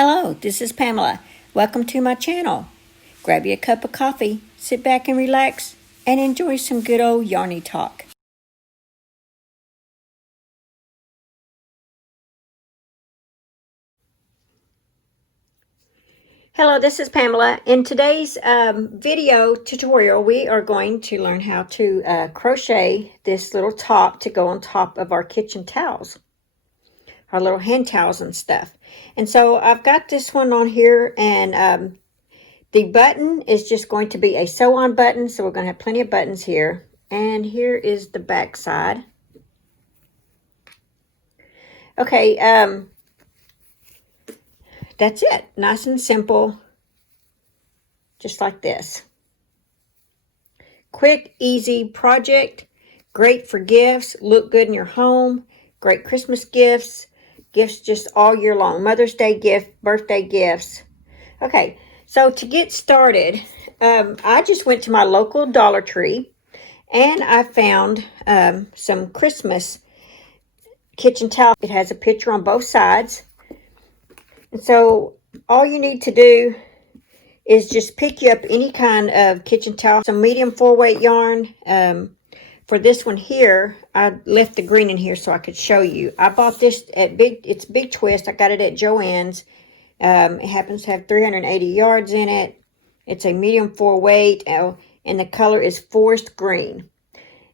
Hello, this is Pamela. Welcome to my channel. Grab you a cup of coffee, sit back and relax, and enjoy some good old yarny talk. Hello, this is Pamela. In today's video tutorial, we are going to learn how to crochet this little top to go on top of our kitchen towels, our little hand towels and stuff. And so I've got this one on here, and the button is just going to be a sew-on button, so we're going to have plenty of buttons here. And here is the back side. Okay, that's it. Nice and simple, just like this. Quick, easy project, great for gifts, look good in your home, great Christmas gifts, gifts just all year long, Mother's Day gift, birthday gifts. Okay, so to get started, I just went to my local Dollar Tree and I found some Christmas kitchen towel. It has a picture on both sides. And so all you need to do is just pick you up any kind of kitchen towel. Some medium 4-weight yarn. For this one here, I left the green in here so I could show you. I bought this at it's Big Twist. I got it at Joann's. It happens to have 380 yards in it. It's a medium 4-weight, and the color is forest green.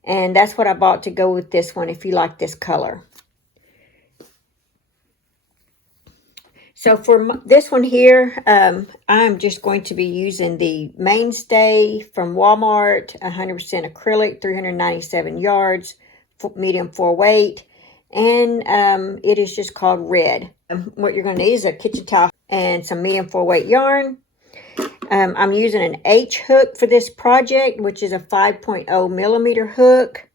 And that's what I bought to go with this one if you like this color. So for this one here, I'm just going to be using the Mainstay from Walmart, 100% acrylic, 397 yards, medium 4-weight, and it is just called Red. What you're going to need is a kitchen towel and some medium 4-weight yarn. I'm using an H hook for this project, which is a 5.0 millimeter hook.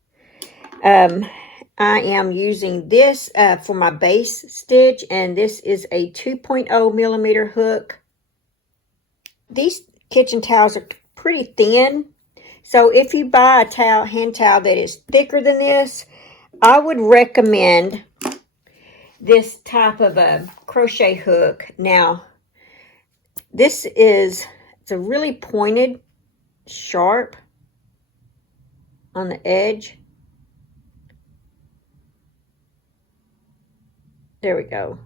I am using this for my base stitch, and this is a 2.0 millimeter hook. These kitchen towels are pretty thin, so if you buy a hand towel that is thicker than this, I would recommend this type of a crochet hook. Now, it's a really pointed, sharp on the edge. There we go.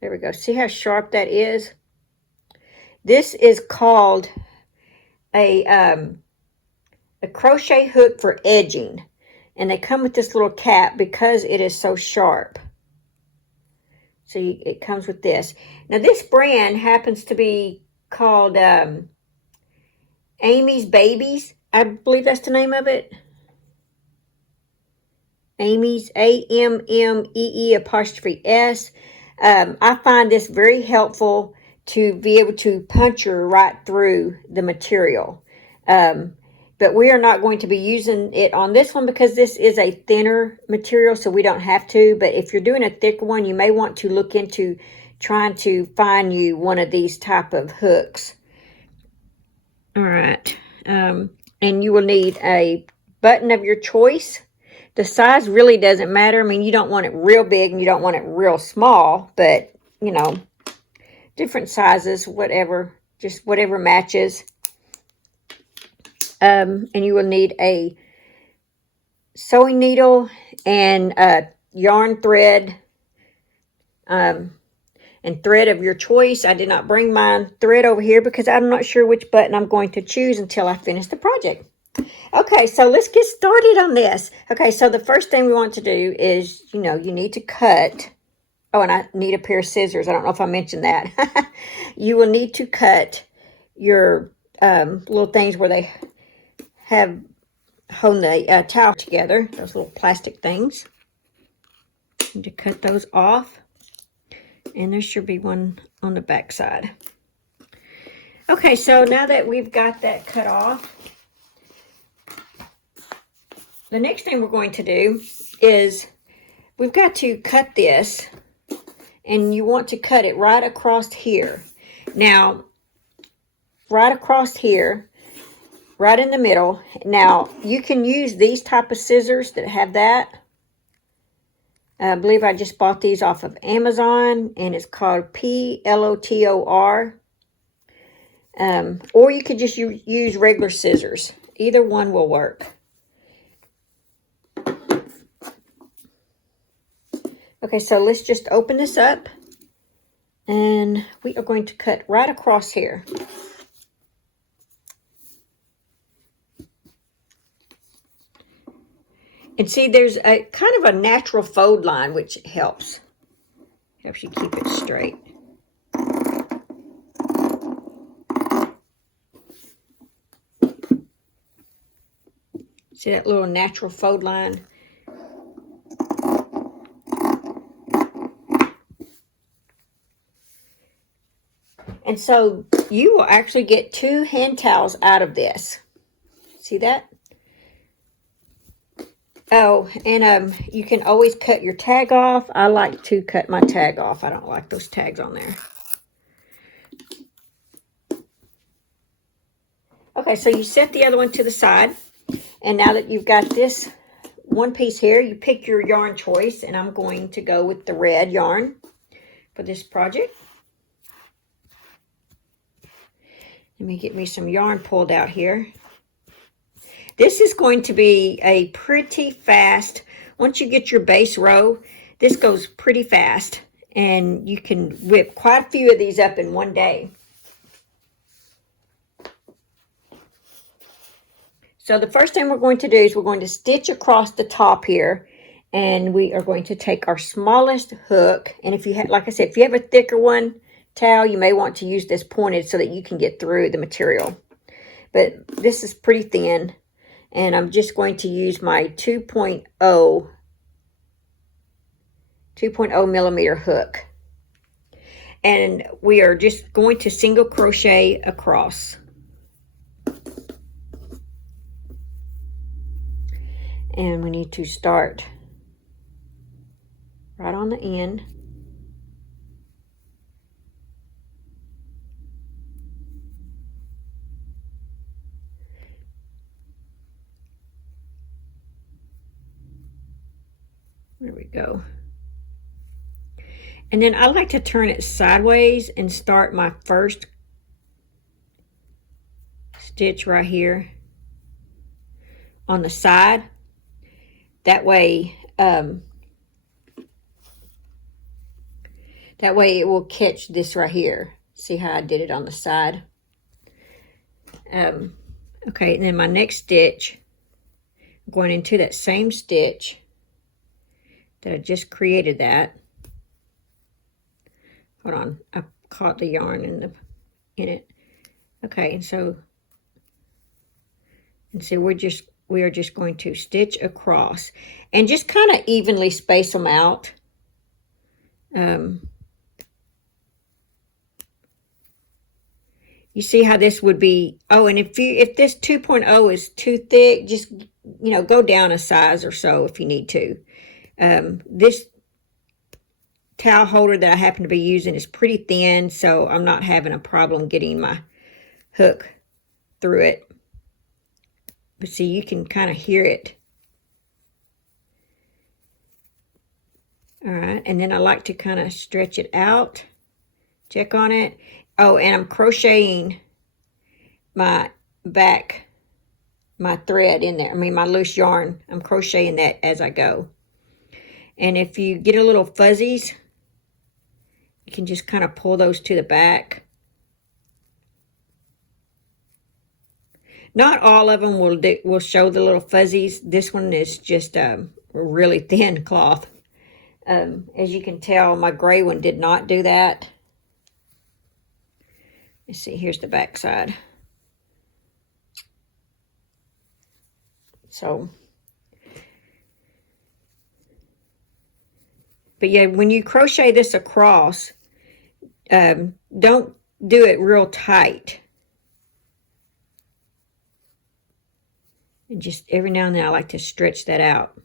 There we go. See how sharp that is? This is called a crochet hook for edging. And they come with this little cap because it is so sharp. So it comes with this. Now this brand happens to be called Amy's Babies. I believe that's the name of it. Amy's, AMMEE''S. I find this very helpful to be able to puncture right through the material. But we are not going to be using it on this one because this is a thinner material, so we don't have to. But if you're doing a thicker one, you may want to look into trying to find you one of these type of hooks. All right. And you will need a button of your choice. The size really doesn't matter. I mean, you don't want it real big and you don't want it real small, but, you know, different sizes, whatever, just whatever matches. And you will need a sewing needle and yarn thread and thread of your choice. I did not bring my thread over here because I'm not sure which button I'm going to choose until I finish the project. Okay, so let's get started on this. Okay, so the first thing we want to do is, you need to cut. Oh, and I need a pair of scissors. I don't know if I mentioned that. You will need to cut your little things where they have hold the towel together. Those little plastic things. You need to cut those off. And there should be one on the back side. Okay, so now that we've got that cut off, the next thing we're going to do is we've got to cut this, and you want to cut it right across here. Now, right across here, right in the middle. Now, you can use these type of scissors that have that. I believe I just bought these off of Amazon, and it's called Plotor. Or you could just use regular scissors. Either one will work. Okay, so let's just open this up, and we are going to cut right across here. And see, there's a kind of a natural fold line, which helps you keep it straight. See that little natural fold line? And so you will actually get 2 hand towels out of this. See that? Oh, and you can always cut your tag off. I like to cut my tag off. I don't like those tags on there. Okay, so you set the other one to the side. And now that you've got this one piece here, you pick your yarn choice. And I'm going to go with the red yarn for this project. Let me get me some yarn pulled out here. This is going to be a pretty fast, once you get your base row, this goes pretty fast. And you can whip quite a few of these up in one day. So the first thing we're going to do is we're going to stitch across the top here. And we are going to take our smallest hook. And if you have, like I said, if you have a thicker one, towel, you may want to use this pointed so that you can get through the material. But this is pretty thin. And I'm just going to use my 2.0 millimeter hook. And we are just going to single crochet across. And we need to start right on the end. There we go. And then I like to turn it sideways and start my first stitch right here on the side. That way it will catch this right here. See how I did it on the side? Okay, and then my next stitch, I'm going into that same stitch that I just created that. Hold on, I caught the yarn in it. Okay, and so, we are just going to stitch across and just kind of evenly space them out. You see how this would be. Oh, and if this 2.0 is too thick, just, go down a size or so if you need to. This towel holder that I happen to be using is pretty thin, so I'm not having a problem getting my hook through it. But see, you can kind of hear it. All right, and then I like to kind of stretch it out, check on it. Oh, and I'm crocheting my thread in there. My loose yarn. I'm crocheting that as I go. And if you get a little fuzzies, you can just kind of pull those to the back. Not all of them will show the little fuzzies. This one is just a really thin cloth. As you can tell, my gray one did not do that. Let's see, here's the back side. So, but yeah, when you crochet this across, don't do it real tight. And just every now and then I like to stretch that out.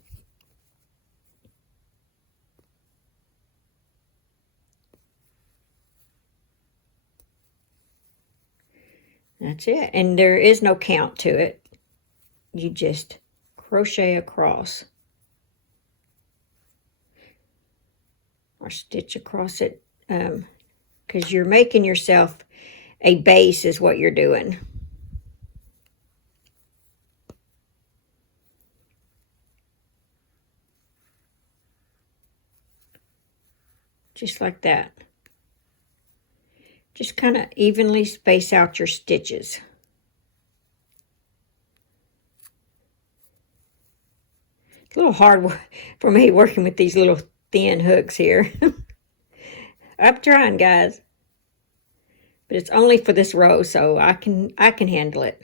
That's it. And there is no count to it. You just crochet across. or stitch across it, because you're making yourself a base is what you're doing. Just like that. Just kind of evenly space out your stitches. It's a little hard for me working with these little thin hooks here. I'm trying, guys. But it's only for this row, so I can handle it.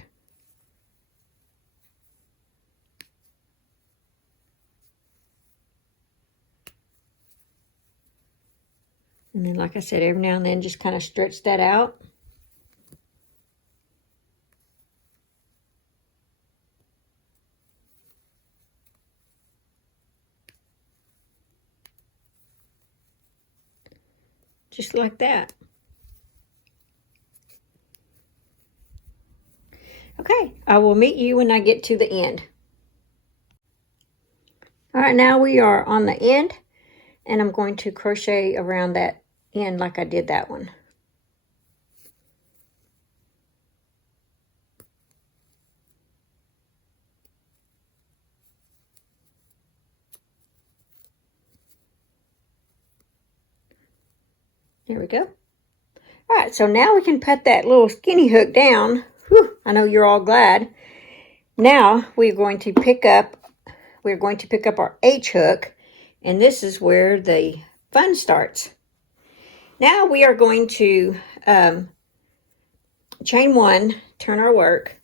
And then, like I said, every now and then just kind of stretch that out. Just like that. Okay, I will meet you when I get to the end. All right, now we are on the end, and I'm going to crochet around that end like I did that one. There we go. All right, so now we can put that little skinny hook down. Whew, I know you're all glad. Now we're going to pick up our H hook, and this is where the fun starts. Now we are going to chain one, turn our work,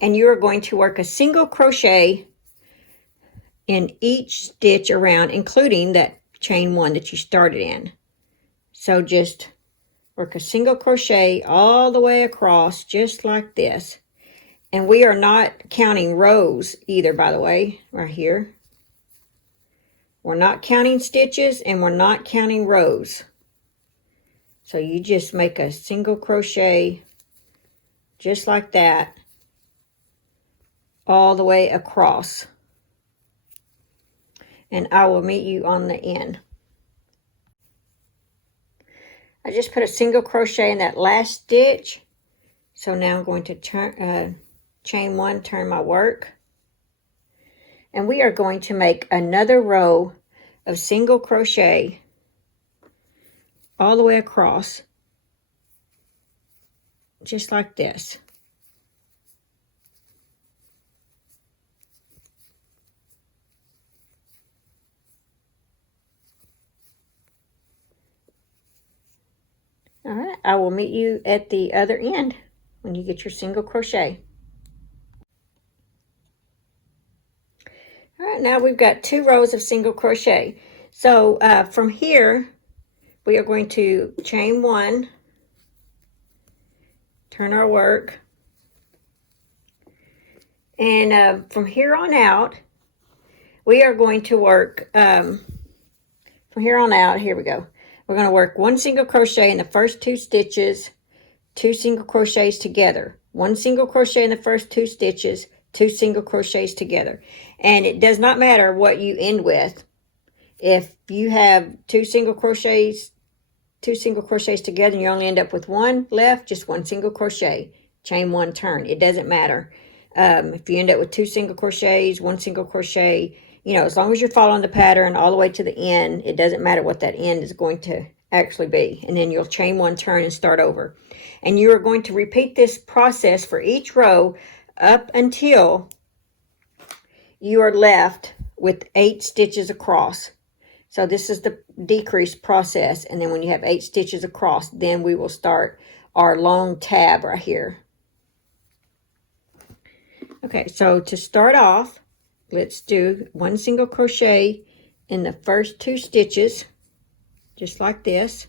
and you are going to work a single crochet in each stitch around, including that chain one that you started in. So just work a single crochet all the way across, just like this. And we are not counting rows either, by the way, right here. We're not counting stitches, and we're not counting rows. So you just make a single crochet just like that all the way across. And I will meet you on the end. I just put a single crochet in that last stitch. So now I'm going to turn, chain one, turn my work. And we are going to make another row of single crochet all the way across, just like this. All right, I will meet you at the other end when you get your single crochet. All right, now we've got 2 rows of single crochet. So from here, we are going to chain one, turn our work, and from here on out, we are going to work, from here on out, here we go. We're going to work 1 single crochet in the first 2 stitches, 2 single crochets together. 1 single crochet in the first 2 stitches, 2 single crochets together. And it does not matter what you end with. If you have 2 single crochets together and you only end up with 1 left, just 1 single crochet, chain 1, turn. It doesn't matter. If you end up with 2 single crochets, 1 single crochet, you know, as long as you're following the pattern all the way to the end, it doesn't matter what that end is going to actually be. And then you'll chain 1, turn, and start over. And you are going to repeat this process for each row up until you are left with 8 stitches across. So this is the decrease process. And then when you have 8 stitches across, then we will start our long tab right here. Okay, so to start off, let's do 1 single crochet in the first 2 stitches, just like this.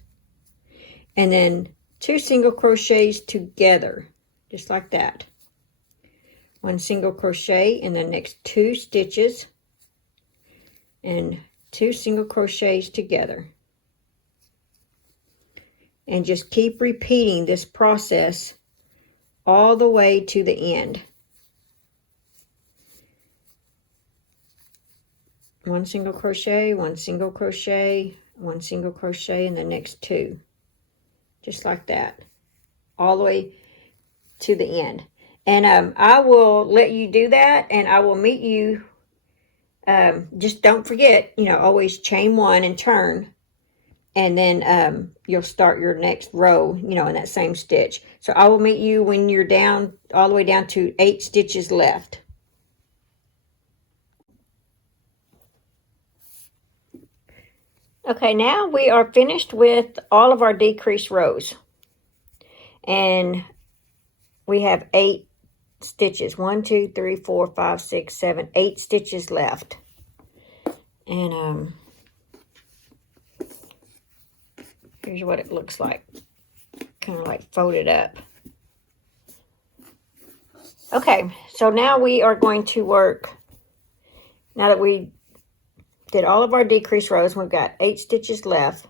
And then 2 single crochets together, just like that. 1 single crochet in the next 2 stitches, and 2 single crochets together. And just keep repeating this process all the way to the end. 1 single crochet, 1 single crochet, 1 single crochet in the next 2, just like that, all the way to the end. And I will let you do that, and I will meet you. Just don't forget, always chain 1 and turn, and then you'll start your next row, in that same stitch. So I will meet you when you're down, all the way down to 8 stitches left. Okay, now we are finished with all of our decreased rows. And we have 8 stitches. 1, 2, 3, 4, 5, 6, 7, 8 stitches left. And here's what it looks like. Kind of like folded up. Okay, so now we are going to work, now that we did all of our decreased rows, we've got 8 stitches left.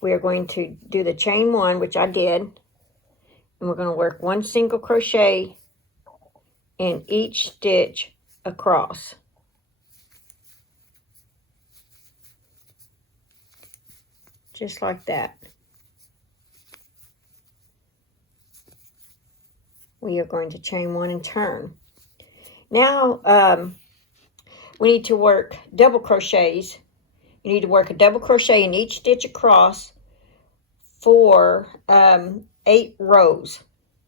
We are going to do the chain 1, which I did, and we're going to work 1 single crochet in each stitch across. Just like that. We are going to chain 1 and turn. Now, we need to work double crochets. You need to work a double crochet in each stitch across for 8 rows.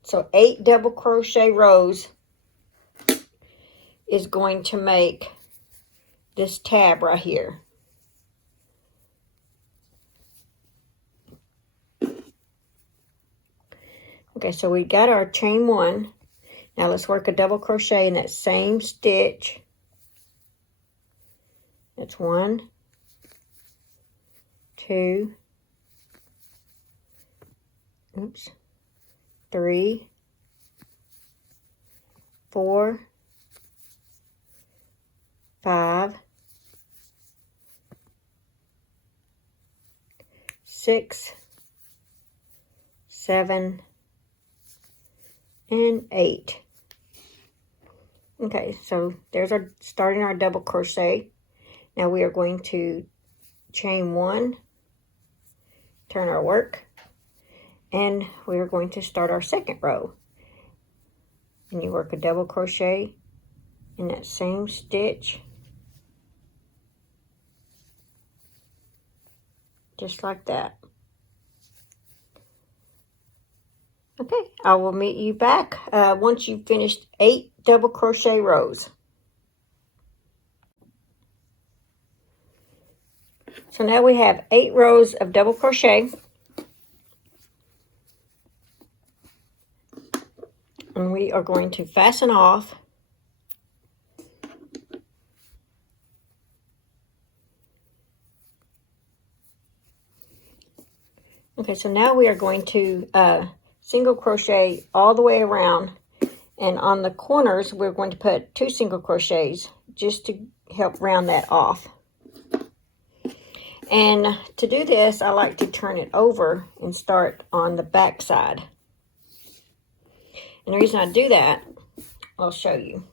So 8 double crochet rows is going to make this tab right here. Okay, so we got our chain 1. Now let's work a double crochet in that same stitch. That's 1, 2, 3, 4, 5, 6, 7, and 8. Okay, so there's our starting our double crochet. Now we are going to chain 1, turn our work, and we are going to start our second row. And you work a double crochet in that same stitch, just like that. Okay, I will meet you back once you've finished 8 double crochet rows. So now we have 8 rows of double crochet. And we are going to fasten off. Okay, so now we are going to single crochet all the way around. And on the corners, we're going to put 2 single crochets just to help round that off. And to do this, I like to turn it over and start on the back side. And the reason I do that, I'll show you,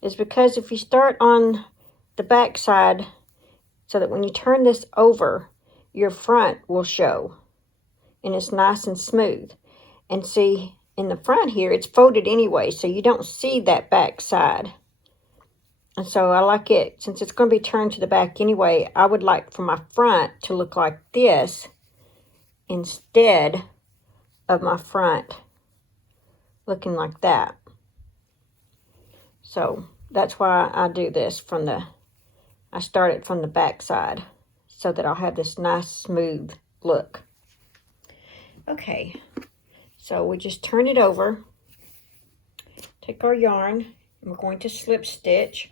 is because if you start on the back side, so that when you turn this over, your front will show. And it's nice and smooth. And see, in the front here, it's folded anyway, so you don't see that back side. And so I like it, since it's going to be turned to the back anyway, I would like for my front to look like this instead of my front looking like that. So that's why I do this I start it from the back side so that I'll have this nice smooth look. Okay, so we just turn it over, take our yarn, and we're going to slip stitch.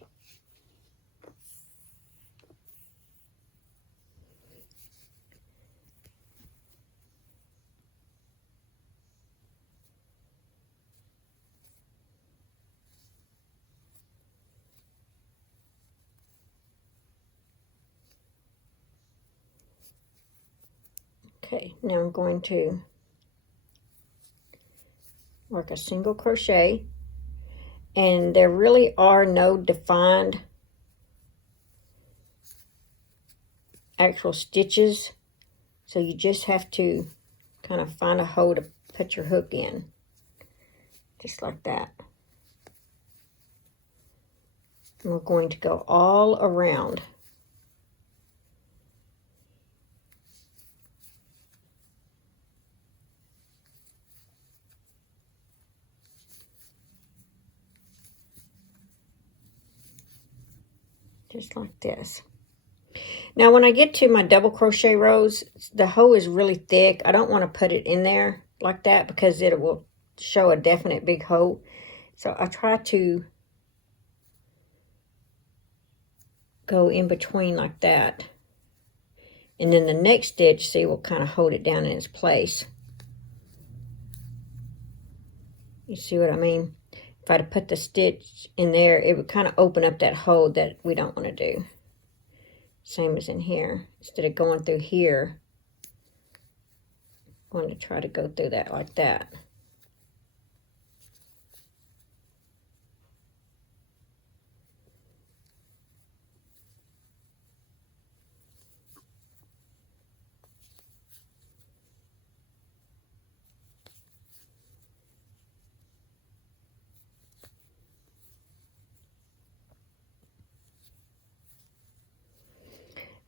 Okay, now I'm going to work a single crochet, and there really are no defined actual stitches. So you just have to kind of find a hole to put your hook in. Just like that. And we're going to go all around. Just like this. Now when I get to my double crochet rows, the hoe is really thick. I don't want to put it in there like that because it will show a definite big hole. So I try to go in between like that. And then the next stitch, see, will kind of hold it down in its place. You see what I mean? If I'd put the stitch in there, it would kind of open up that hole that we don't want to do. Same as in here. Instead of going through here, I'm going to try to go through that like that.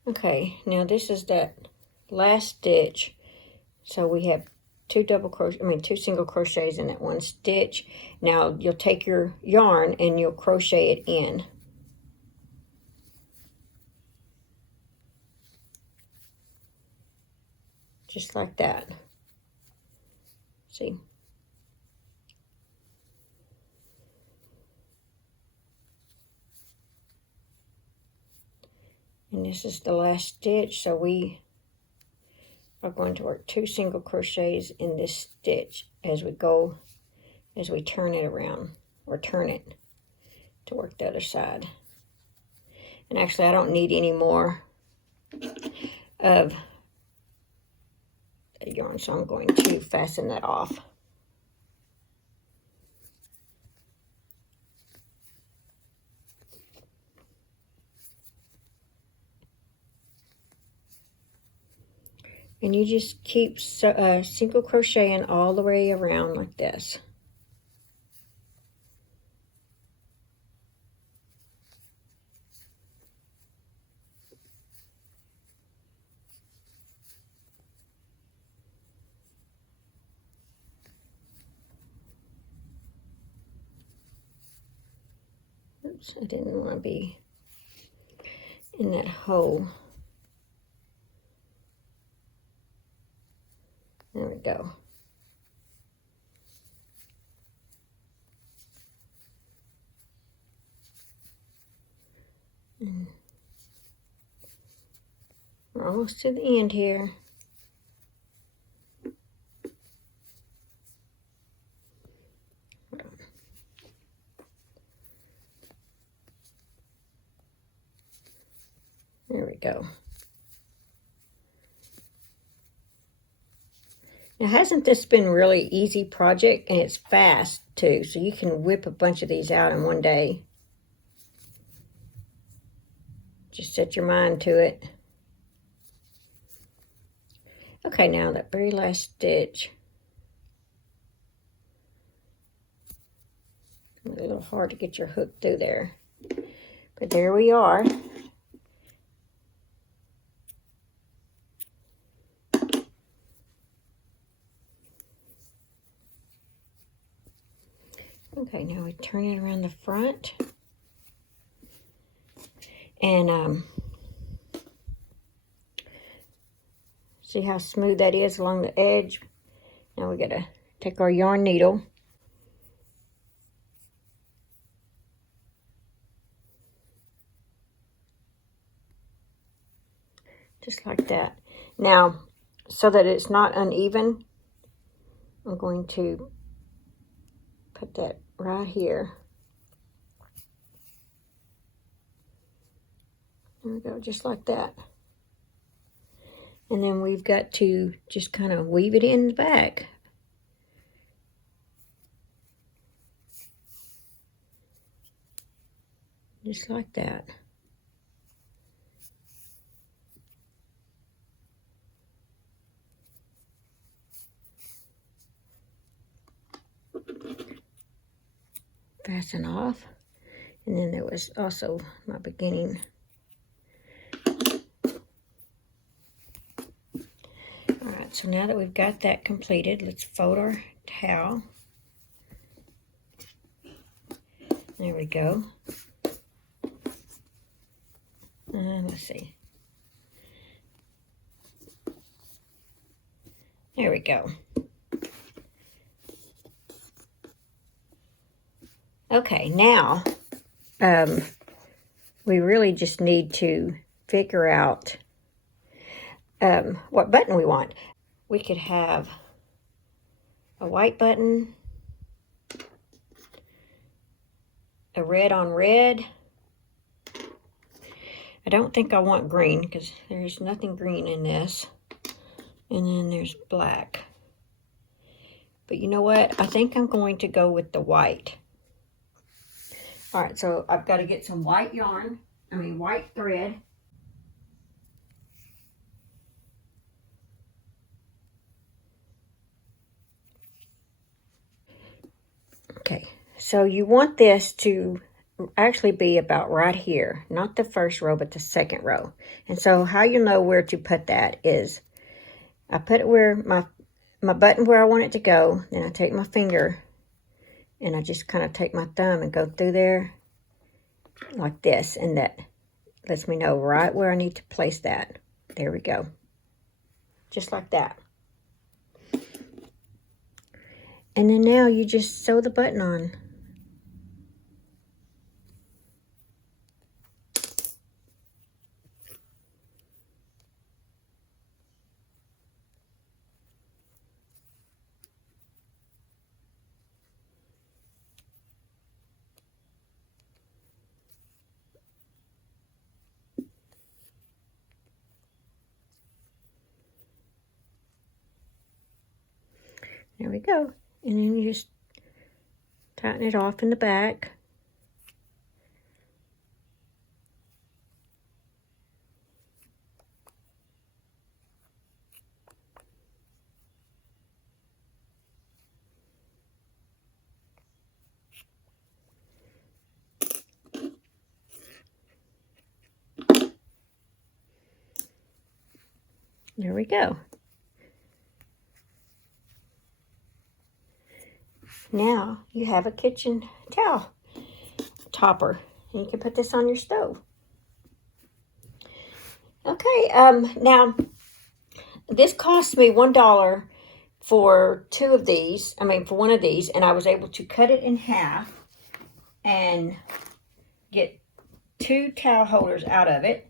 Okay, now this is that last stitch. So we have two single crochets in that one stitch. Now you'll take your yarn and you'll crochet it in. Just like that. See? And this is the last stitch, so we are going to work 2 single crochets in this stitch as we turn it around, or turn it to work the other side. And actually I don't need any more of the yarn, so I'm going to fasten that off. And you just keep single crocheting all the way around like this. Oops, I didn't want to be in that hole. There we go. And we're almost to the end here. There we go. Now, hasn't this been really easy project? And it's fast too, so you can whip a bunch of these out in one day. Just set your mind to it. Okay, now that very last stitch. A little hard to get your hook through there. But there we are. Okay, now we turn it around the front. And see how smooth that is along the edge? Now we gotta take our yarn needle. Just like that. Now, so that it's not uneven, I'm going to put that right here. There we go, just like that. And then we've got to just kind of weave it in the back. Just like that. fasten off. And then there was also my beginning. All right, so now that we've got that completed, let's fold our towel. There we go. And let's see. There we go. Okay, now we really just need to figure out what button we want. We could have a white button, a red on red. I don't think I want green because there's nothing green in this. And then there's black. But you know what? I think I'm going to go with the white. All right, so I've got to get some white yarn, white thread. Okay, so you want this to actually be about right here, not the first row, but the second row. And so how you know where to put that is I put it where my button where I want it to go, then I take my finger and I just kind of take my thumb and go through there like this, and that lets me know right where I need to place that. There we go. Just like that. And then now you just sew the button on. There we go. And then you just tighten it off in the back. There we go. Now you have a kitchen towel topper, and you can put this on your stove. Okay, now this cost me $1 for for one of these, and I was able to cut it in half and get 2 towel holders out of it.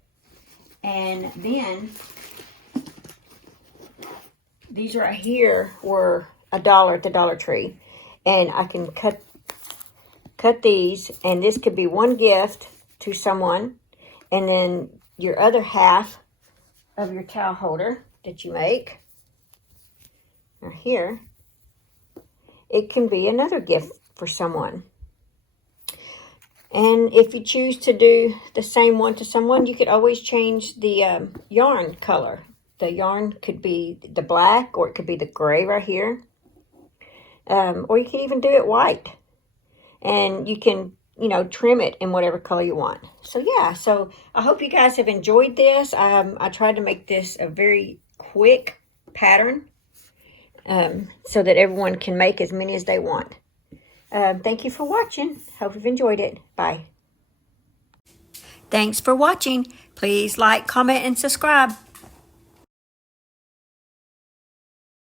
And then these right here were $1 at the Dollar Tree. And I can cut these, and this could be one gift to someone, and then your other half of your towel holder that you make, or here, it can be another gift for someone. And if you choose to do the same one to someone, you could always change the yarn color. The yarn could be the black, or it could be the gray right here. Or you can even do it white, and you can, trim it in whatever color you want. So yeah, so I hope you guys have enjoyed this. I tried to make this a very quick pattern, so that everyone can make as many as they want. Thank you for watching. Hope you've enjoyed it. Bye. Thanks for watching. Please like, comment, and subscribe.